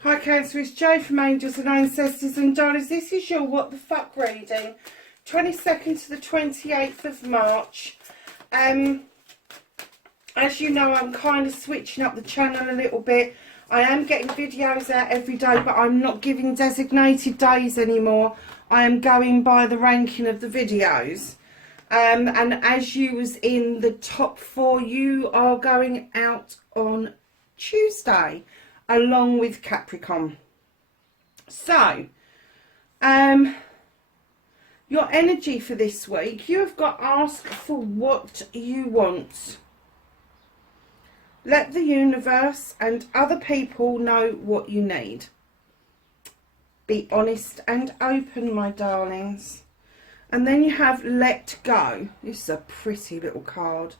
Hi Cancer, it's Jo from Angels and Ancestors, and darlings, this is your What the Fuck reading, 22nd to the 28th of March. As you know, I'm kind of switching up the channel a little bit. I am getting videos out every day, but I'm not giving designated days anymore. I am going by the ranking of the videos. And as you was in the top 4, you are going out on Tuesday, along with Capricorn. So, your energy for this week, you have got ask for what you want. Let the universe and other people know what you need. Be honest and open, my darlings. And then you have let go. This is a pretty little card.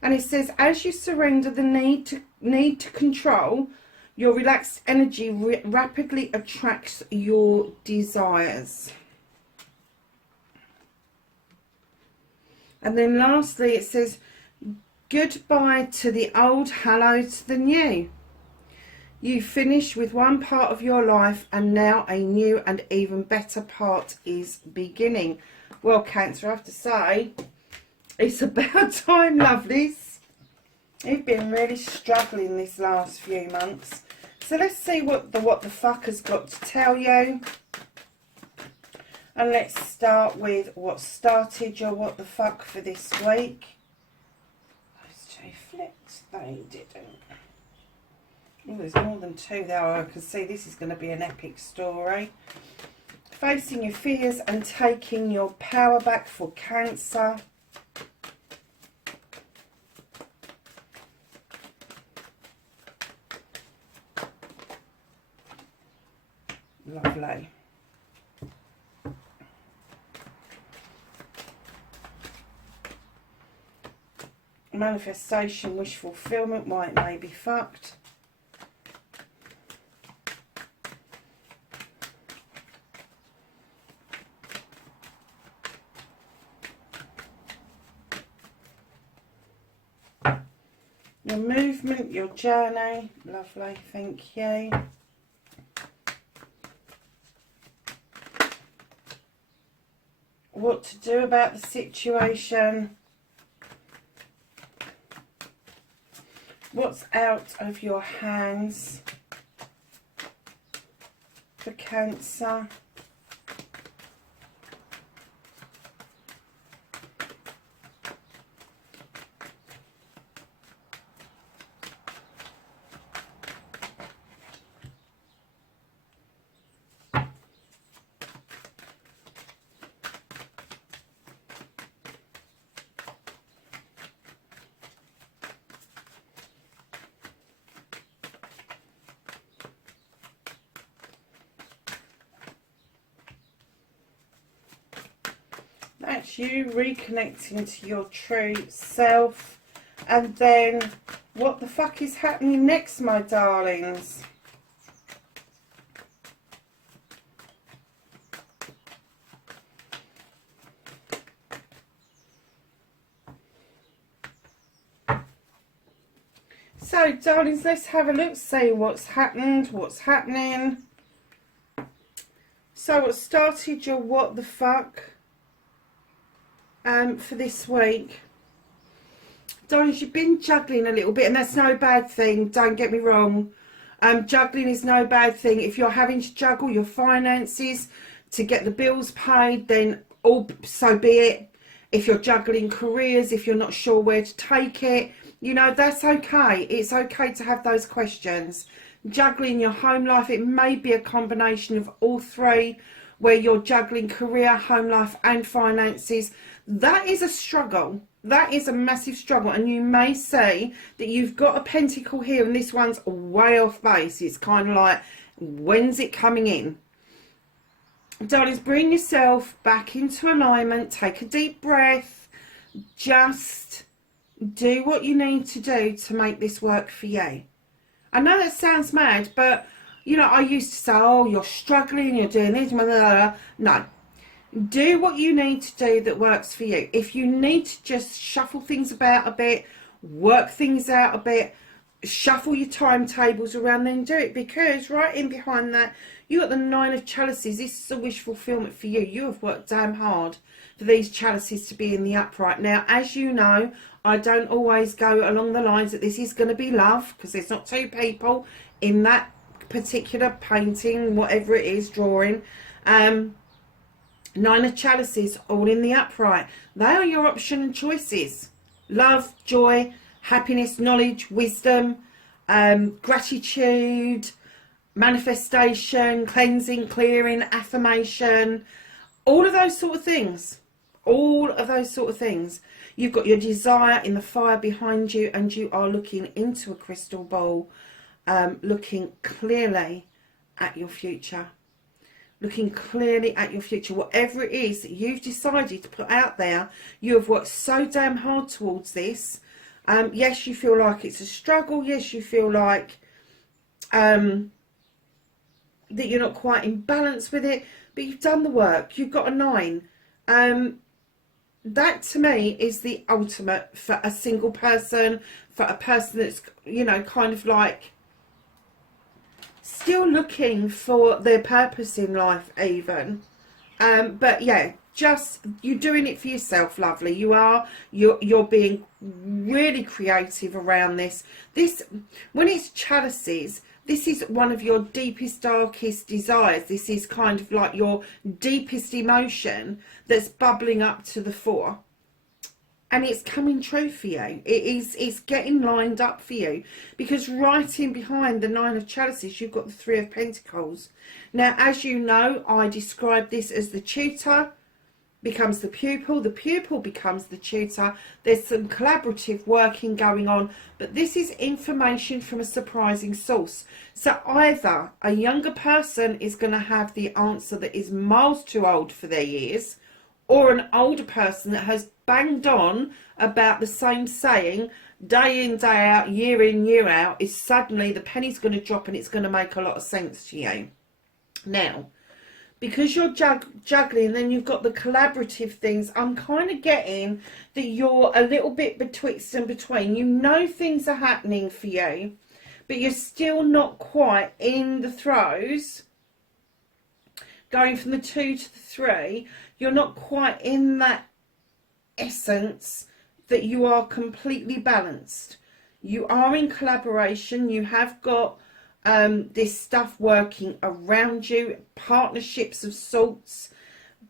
And it says, as you surrender the need to control, your relaxed energy rapidly attracts your desires. And then lastly, it says, goodbye to the old, hello to the new. You finish with one part of your life and now a new and even better part is beginning. Well, Cancer, I have to say, it's about time, lovelies. You've been really struggling this last few months. So let's see what the fuck has got to tell you. And let's start with what started your what the fuck for this week. Those two flipped, they didn't. Oh, there's more than two there. I can see this is going to be an epic story. Facing your fears and taking your power back for Cancer. Lovely. Manifestation, wish fulfillment, why it may be fucked. Your movement, your journey, lovely, thank you. What to do about the situation. What's out of your hands for Cancer. That's you reconnecting to your true self. And then, what the fuck is happening next, my darlings? So, darlings, let's have a look, see what's happened, what's happening. So, what started your what the fuck for this week? Darlings, you've been juggling a little bit, and that's no bad thing, don't get me wrong. Juggling is no bad thing. If you're having to juggle your finances to get the bills paid, then so be it. If you're juggling careers, if you're not sure where to take it, you know, that's okay. It's okay to have those questions. Juggling your home life, it may be a combination of all three, where you're juggling career, home life and finances. That is a struggle. That is a massive struggle, and you may say that you've got a pentacle here and this one's way off base. It's kind of like, when's it coming in? Darlings, bring yourself back into alignment. Take a deep breath. Just Do what you need to do to make this work for you. I know that sounds mad, but, you know, I used to say, oh, you're struggling, you're doing this, blah, blah, blah. No. Do what you need to do that works for you. If you need to just shuffle things about a bit, work things out a bit, shuffle your timetables around, then do it. Because right in behind that, you got the Nine of Chalices. This is a wish fulfillment for you. You have worked damn hard for these chalices to be in the upright. Now, as you know, I don't always go along the lines that this is going to be love, because there's not two people in that particular painting, whatever it is, drawing. Nine of Chalices, all in the upright. They are your option and choices. Love, joy, happiness, knowledge, wisdom, gratitude, manifestation, cleansing, clearing, affirmation, all of those sort of things. All of those sort of things. You've got your desire in the fire behind you, and you are looking into a crystal ball, looking clearly at your future. Looking clearly at your future. Whatever it is that you've decided to put out there, you have worked so damn hard towards this. Yes, you feel like it's a struggle. Yes, you feel like that you're not quite in balance with it, but you've done the work. You've got a 9. That to me is the ultimate for a single person, for a person that's, you know, kind of like still looking for their purpose in life even. But yeah, just you're doing it for yourself, lovely. You're being really creative around this. When it's chalices, this is one of your deepest, darkest desires. This is kind of like your deepest emotion that's bubbling up to the fore. And it's coming true for you. It's getting lined up for you. Because right in behind the Nine of Chalices, you've got the Three of Pentacles. Now, as you know, I describe this as the tutor becomes the pupil becomes the tutor. There's some collaborative working going on, but this is information from a surprising source. So either a younger person is going to have the answer that is miles too old for their years, or an older person that has banged on about the same saying day in, day out, year in, year out, is suddenly the penny's going to drop and it's going to make a lot of sense to you. Now, because you're juggling, then you've got the collaborative things. I'm kind of getting that you're a little bit betwixt and between. You know things are happening for you, but you're still not quite in the throes. Going from the 2 to the 3, you're not quite in that essence that you are completely balanced. You are in collaboration. You have got this stuff working around you, partnerships of sorts,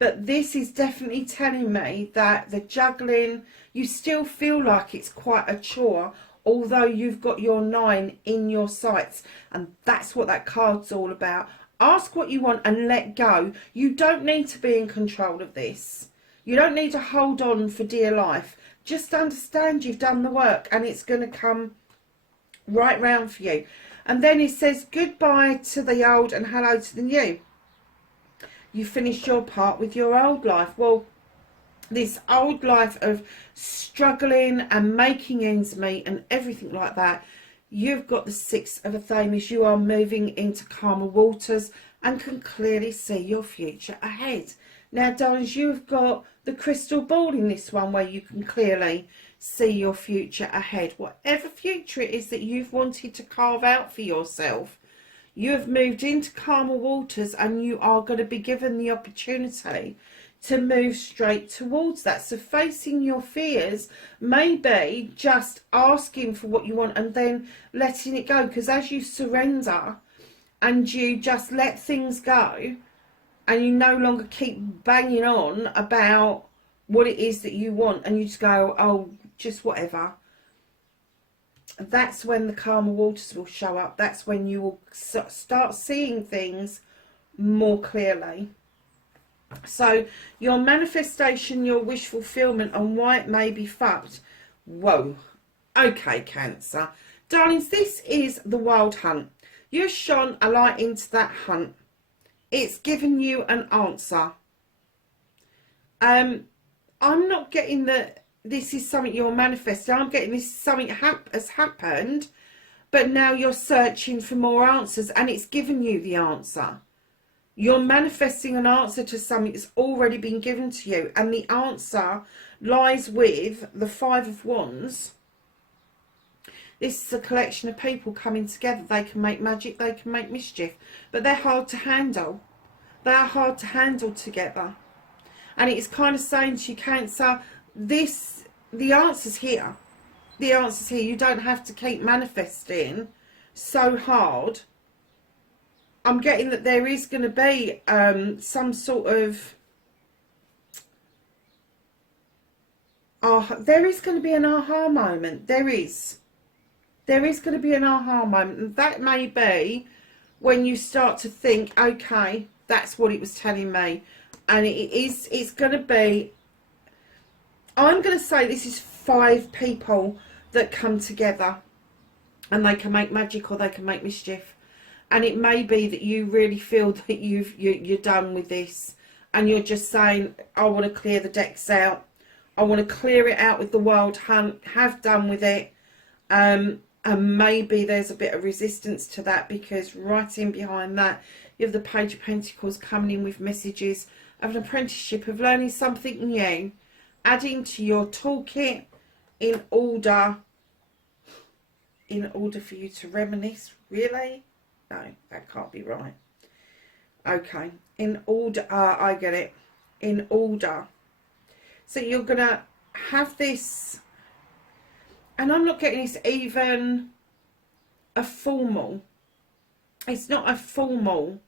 but this is definitely telling me that the juggling, you still feel like it's quite a chore, although you've got your 9 in your sights, and that's what that card's all about. Ask what you want and let go. You don't need to be in control of this. You don't need to hold on for dear life. Just understand you've done the work and it's going to come right round for you. And then it says goodbye to the old and hello to the new. You finished your part with your old life. Well, this old life of struggling and making ends meet and everything like that, you've got the 6 of Pentacles. You are moving into calmer waters and can clearly see your future ahead. Now, darlings, you've got the crystal ball in this one where you can clearly see your future ahead. Whatever future it is that you've wanted to carve out for yourself, you have moved into calmer waters and you are going to be given the opportunity to move straight towards that. So facing your fears may be just asking for what you want and then letting it go, because as you surrender and you just let things go and you no longer keep banging on about what it is that you want and you just go, oh, just whatever, that's when the calmer waters will show up. That's when you will start seeing things more clearly. So your manifestation, your wish fulfillment, and why it may be fucked. Whoa. Okay, Cancer. Darlings, this is the wild hunt. You've shone a light into that hunt. It's given you an answer. I'm not getting the this is something you're manifesting. I'm getting this something has happened, but now you're searching for more answers, and it's given you the answer. You're manifesting an answer to something that's already been given to you, and the answer lies with the Five of Wands. This is a collection of people coming together. They can make magic, they can make mischief, but they're hard to handle. They are hard to handle together. And it's kind of saying to you, Cancer, the answer's here. The answer's here. You don't have to keep manifesting so hard. I'm getting that there is going to be some sort of... there is going to be an aha moment. There is. There is going to be an aha moment. And that may be when you start to think, okay, that's what it was telling me. And it's going to be... I'm going to say this is 5 people that come together. And they can make magic or they can make mischief. And it may be that you really feel that you're done with this. And you're just saying, I want to clear the decks out. I want to clear it out with the Wild Hunt. Have done with it. And maybe there's a bit of resistance to that, because right in behind that, you have the Page of Pentacles coming in with messages of an apprenticeship, of learning something new, adding to your toolkit in order for you to reminisce. Really? No, that can't be right. Okay, in order, I get it. In order. So you're going to have this... And I'm not getting this even a formal. It's not a formal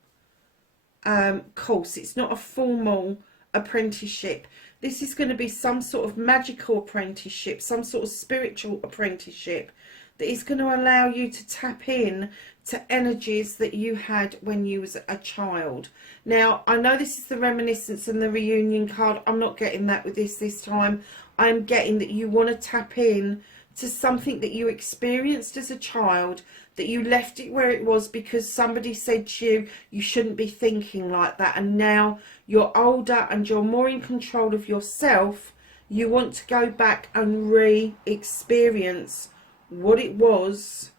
course. It's not a formal apprenticeship. This is going to be some sort of magical apprenticeship, some sort of spiritual apprenticeship that is going to allow you to tap in to energies that you had when you was a child. Now, I know this is the reminiscence and the reunion card. I'm not getting that with this time. I'm getting that you want to tap in to something that you experienced as a child, that you left it where it was because somebody said to you, you shouldn't be thinking like that. And now you're older and you're more in control of yourself. You want to go back and re-experience what it was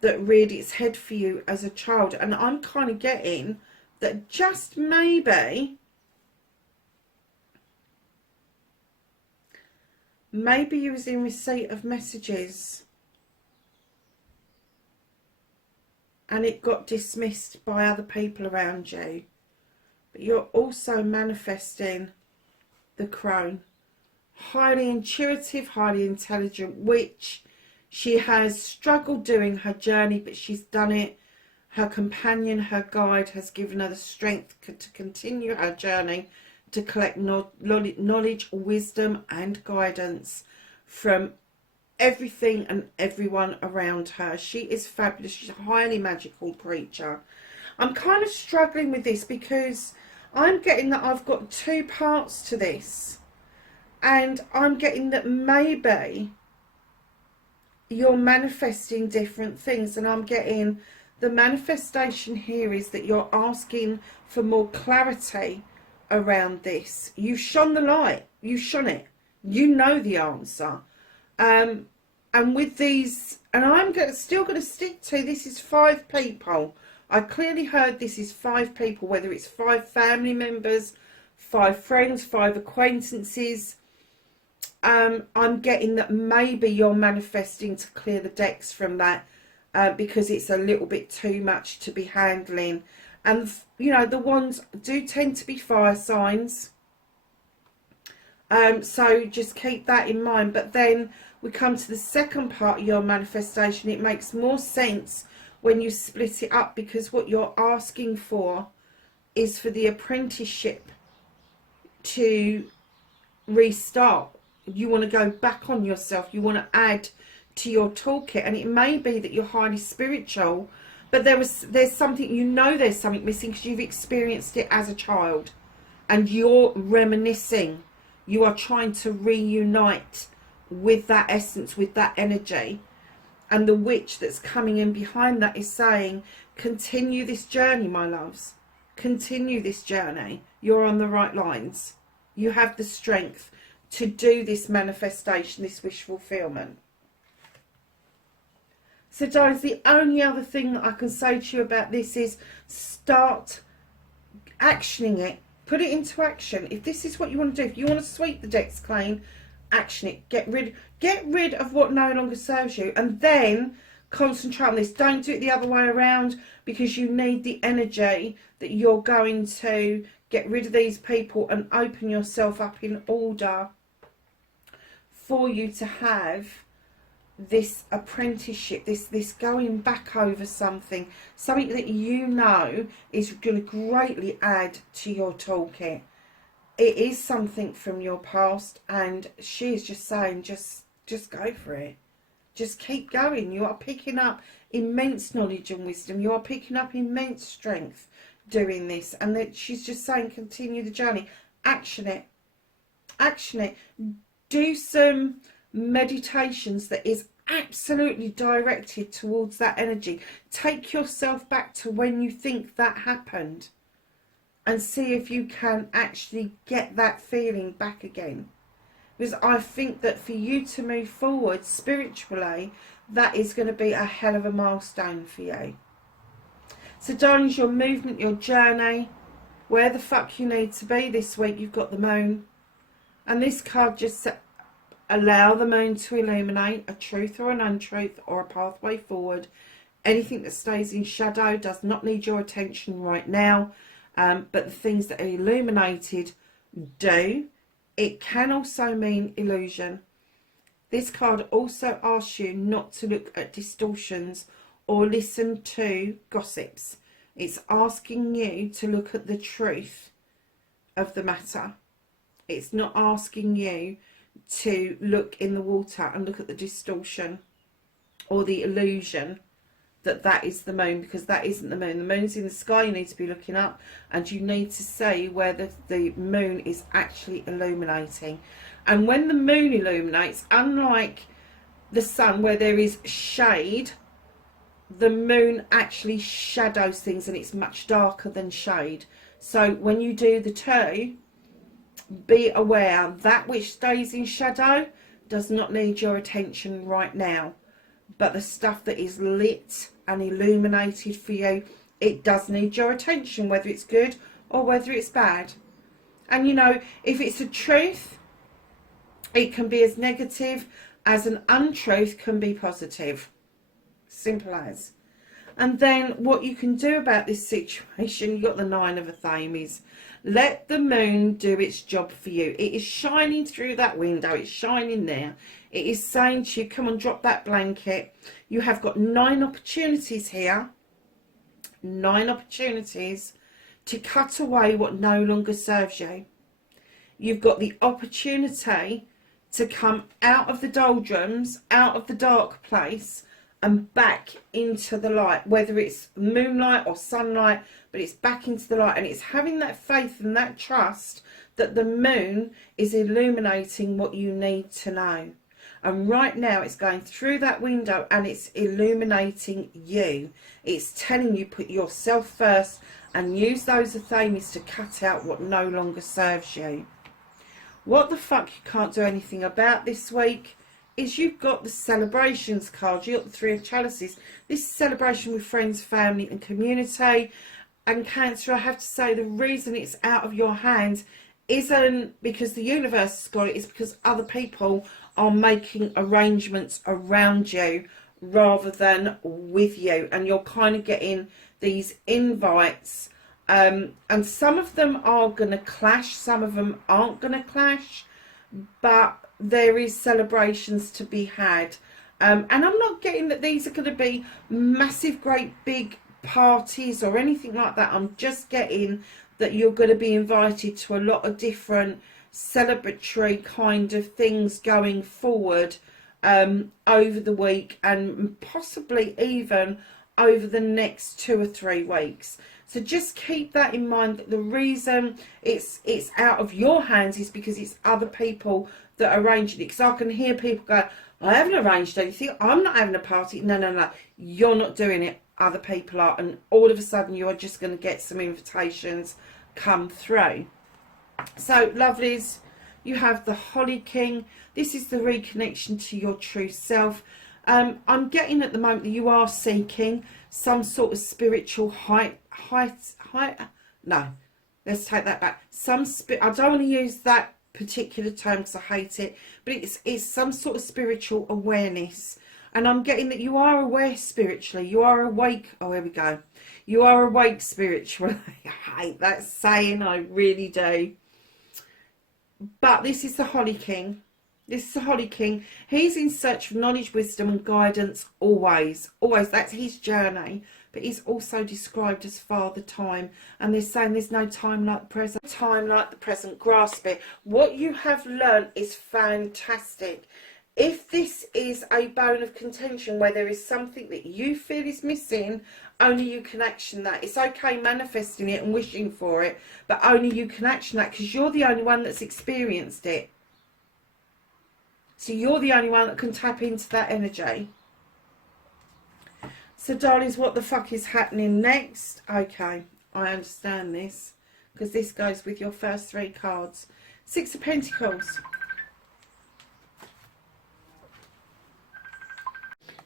that reared its head for you as a child. And I'm kind of getting that just maybe you was in receipt of messages and it got dismissed by other people around you. But you're also manifesting the Crone. Highly intuitive, highly intelligent witch. She has struggled doing her journey, but she's done it. Her companion, her guide, has given her the strength to continue her journey, to collect knowledge, wisdom and guidance from everything and everyone around her. She is fabulous. She's a highly magical creature. I'm kind of struggling with this because I'm getting that I've got 2 parts to this. And I'm getting that maybe you're manifesting different things. And I'm getting the manifestation here is that you're asking for more clarity around this. You shone the light. You shone it. You know the answer. And with these, and I'm still going to stick to, this is 5 people. I clearly heard this is 5 people, whether it's 5 family members, 5 friends, 5 acquaintances. I'm getting that maybe you're manifesting to clear the decks from that because it's a little bit too much to be handling. And, you know, the wands do tend to be fire signs. So just keep that in mind. But then we come to the second part of your manifestation. It makes more sense when you split it up, because what you're asking for is for the apprenticeship to restart. You want to go back on yourself. You want to add to your toolkit. And it may be that you're highly spiritual, but there's something, you know there's something missing because you've experienced it as a child. And you're reminiscing. You are trying to reunite with that essence, with that energy. And the witch that's coming in behind that is saying, continue this journey, my loves. Continue this journey. You're on the right lines. You have the strength to do this manifestation, this wish fulfillment. So darlings, the only other thing that I can say to you about this is start actioning it. Put it into action. If this is what you want to do, if you want to sweep the decks clean, action it. Get rid of what no longer serves you, and then concentrate on this. Don't do it the other way around, because you need the energy that you're going to get rid of these people and open yourself up in order for you to have this apprenticeship, this going back over something that you know is going to greatly add to your toolkit. It is something from your past, and she is just saying, just go for it. Just keep going. You are picking up immense knowledge and wisdom. You are picking up immense strength doing this, and that she's just saying, continue the journey. Action it. Action it. Do some meditations that is absolutely directed towards that energy. Take yourself back to when you think that happened, and see if you can actually get that feeling back again. Because I think that for you to move forward spiritually, that is going to be a hell of a milestone for you. So darlings, your movement, your journey, where the fuck you need to be this week, you've got the moon. And this card just says, allow the moon to illuminate a truth or an untruth or a pathway forward. Anything that stays in shadow does not need your attention right now. But the things that are illuminated do. It can also mean illusion. This card also asks you not to look at distortions or listen to gossips. It's asking you to look at the truth of the matter. It's not asking you to look in the water and look at the distortion or the illusion that is the moon, because that isn't the moon. The moon's in the sky. You need to be looking up, and you need to see where the moon is actually illuminating. And when the moon illuminates, unlike the sun where there is shade, the moon actually shadows things, and it's much darker than shade. So when you do the two, be aware that which stays in shadow does not need your attention right now. But the stuff that is lit and illuminated for you, it does need your attention, whether it's good or whether it's bad. And you know, if it's a truth, it can be as negative as an untruth can be positive. Simple as. And then what you can do about this situation, you've got the Nine of Athenes. Let the moon do its job for you. It is shining through that window. It's shining there. It is saying to you, come on, drop that blanket. You have got 9 opportunities here. 9 opportunities to cut away what no longer serves you. You've got the opportunity to come out of the doldrums, out of the dark place, and back into the light, whether it's moonlight or sunlight, but it's back into the light. And it's having that faith and that trust that the moon is illuminating what you need to know. And right now it's going through that window and it's illuminating you. It's telling you, put yourself first and use those Athenes to cut out what no longer serves you. What the fuck you can't do anything about this week is you've got the celebrations card. You've got the 3 of Chalices. This is celebration with friends, family and community. And Cancer, I have to say, the reason it's out of your hands isn't because the universe has got it. It's because other people are making arrangements around you rather than with you. And you're kind of getting these invites. And some of them are going to clash. Some of them aren't going to clash. But there is celebrations to be had. And I'm not getting that these are going to be massive, great, big parties or anything like that. I'm just getting that you're going to be invited to a lot of different celebratory kind of things going forward over the week, and possibly even over the next 2 or 3 weeks. So just keep that in mind, that the reason it's out of your hands is because it's other people that are arranging it. Because I can hear people go, I haven't arranged anything, I'm not having a party. No, you're not doing it, other people are. And all of a sudden you are just going to get some invitations come through. So lovelies, You have the Holly King. This is the reconnection to your true self. I'm getting at the moment that you are seeking some sort of spiritual height. No, let's take that back. I don't want to use that particular term because I hate it, but it's some sort of spiritual awareness. And I'm getting that you are aware spiritually. You are awake. Oh, here we go. You are awake spiritually. I hate that saying. I really do. But this is the Holly King. This is the Holly King. He's in search of knowledge, wisdom and guidance always. Always. That's his journey. But he's also described as Father Time. And they're saying there's no time like the present. Time like the present. Grasp it. What you have learnt is fantastic. If this is a bone of contention where there is something that you feel is missing, only you can action that. It's okay manifesting it and wishing for it, but only you can action that because you're the only one that's experienced it. So you're the only one that can tap into that energy. So darlings, what the fuck is happening next? Okay, I understand this because this goes with your first three cards. Six of Pentacles.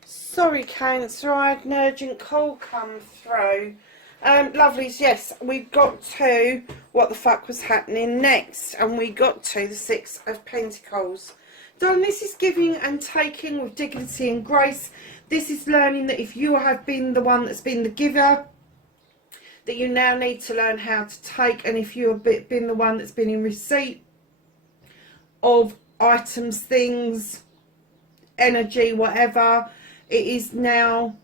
Sorry, Cancer, I had an urgent call come through. Lovelies, yes, we got to what the fuck was happening next. And we got to the Six of Pentacles. Darling, this is giving and taking with dignity and grace. This is learning that if you have been the one that's been the giver, that you now need to learn how to take. And if you have been the one that's been in receipt of items, things, energy, whatever, it is now,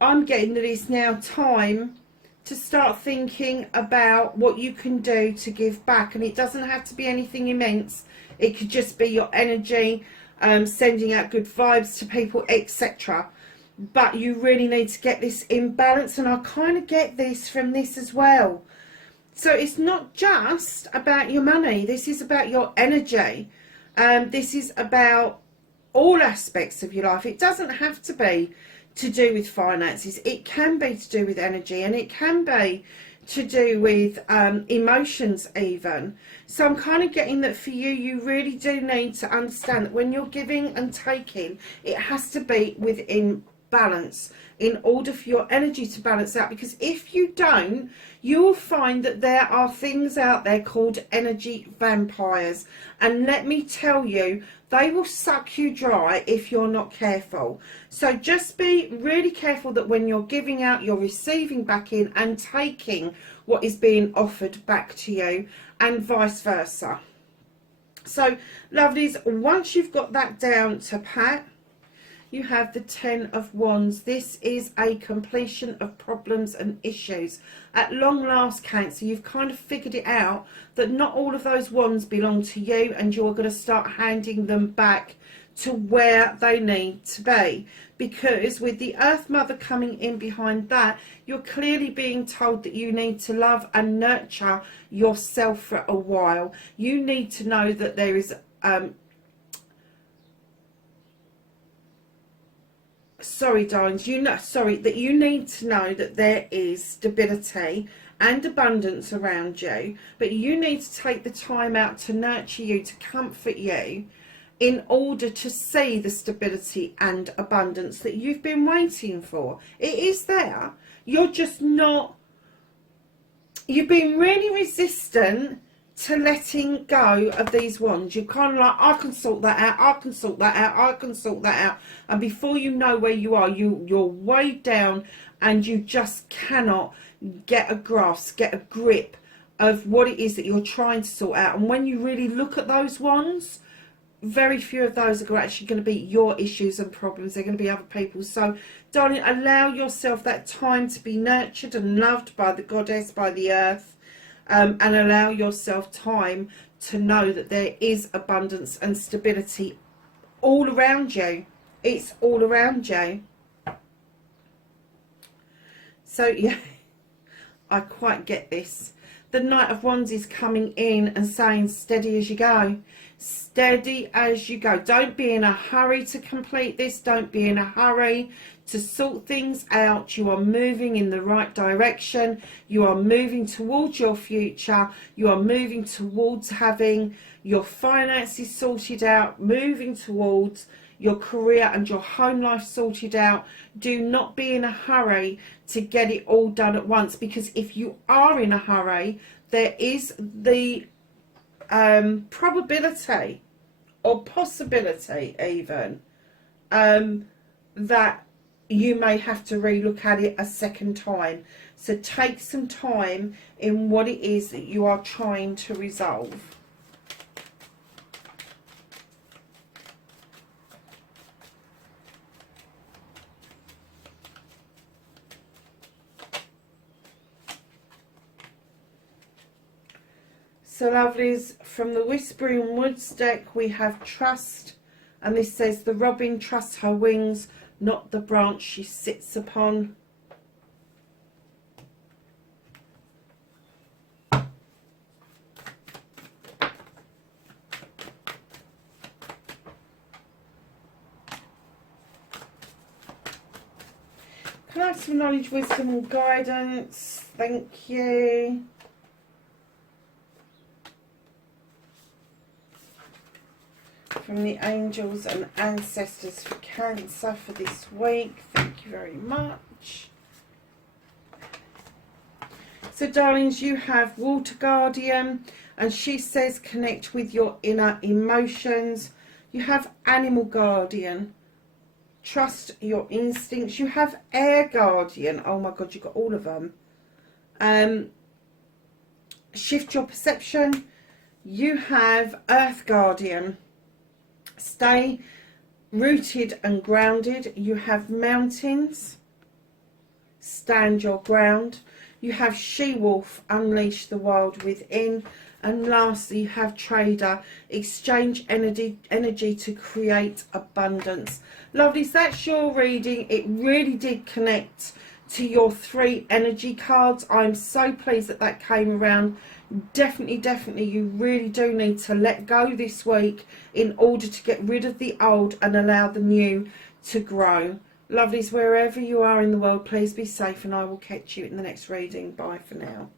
I'm getting that it's now time to start thinking about what you can do to give back. And it doesn't have to be anything immense. It could just be your energy, sending out good vibes to people, etc. But you really need to get this in balance. And I kind of get this from this as well. So it's not just about your money. This is about your energy. This is about all aspects of your life. It doesn't have to be to do with finances. It can be to do with energy, and it can be to do with emotions even. So I'm kind of getting that for you, you really do need to understand that when you're giving and taking, it has to be within balance in order for your energy to balance out. Because if you don't, you will find that there are things out there called energy vampires, and let me tell you, they will suck you dry if you're not careful. So just be really careful that when you're giving out, you're receiving back in and taking what is being offered back to you, and vice versa. So lovelies, once you've got that down to pat, you have the Ten of Wands. This is a completion of problems and issues. At long last, Cancer, you've kind of figured it out that not all of those wands belong to you, and you're going to start handing them back to where they need to be. Because with the Earth Mother coming in behind that, you're clearly being told that you need to love and nurture yourself for a while. You need to know that there is sorry darlings, that you need to know that there is stability and abundance around you, but you need to take the time out to nurture you, to comfort you, in order to see the stability and abundance that you've been waiting for. It is there. You're just not, you've been really resistant to letting go of these wands. You're kind of like, I can sort that out, I can sort that out, I can sort that out. And before you know where you are, you're weighed down, and you just cannot get a grasp, get a grip of what it is that you're trying to sort out. And when you really look at those wands, very few of those are actually going to be your issues and problems. They're going to be other people's. So darling, allow yourself that time to be nurtured and loved by the goddess, by the earth. And allow yourself time to know that there is abundance and stability all around you. It's all around you. So yeah, I quite get this. the Knight of Wands is coming in and saying steady as you go. Steady as you go. Don't be in a hurry to complete this. Don't be in a hurry to sort things out. You are moving in the right direction. You are moving towards your future. You are moving towards having your finances sorted out, moving towards your career and your home life sorted out. Do not be in a hurry to get it all done at once, because if you are in a hurry, there is the probability or possibility even that you may have to relook at it a second time. So take some time in what it is that you are trying to resolve. So lovelies, from the Whispering Woods deck we have trust, and this says the robin trusts her wings, not the branch she sits upon. Can I have some knowledge, wisdom and guidance? Thank you. From the angels and ancestors for Cancer for this week. Thank you very much. So darlings, you have Water Guardian, and she says connect with your inner emotions. You have Animal Guardian, trust your instincts. You have Air Guardian, oh my god, you've got all of them. Shift your perception. You have Earth Guardian, stay rooted and grounded. You have Mountains, stand your ground. You have She-Wolf, unleash the wild within. And lastly, you have Trader, exchange energy to create abundance. Lovelies, that's your reading. It really did connect to your 3 energy cards. I'm so pleased that that came around. Definitely, you really do need to let go this week in order to get rid of the old and allow the new to grow. Lovelies, wherever you are in the world, please be safe, and I will catch you in the next reading. Bye for now.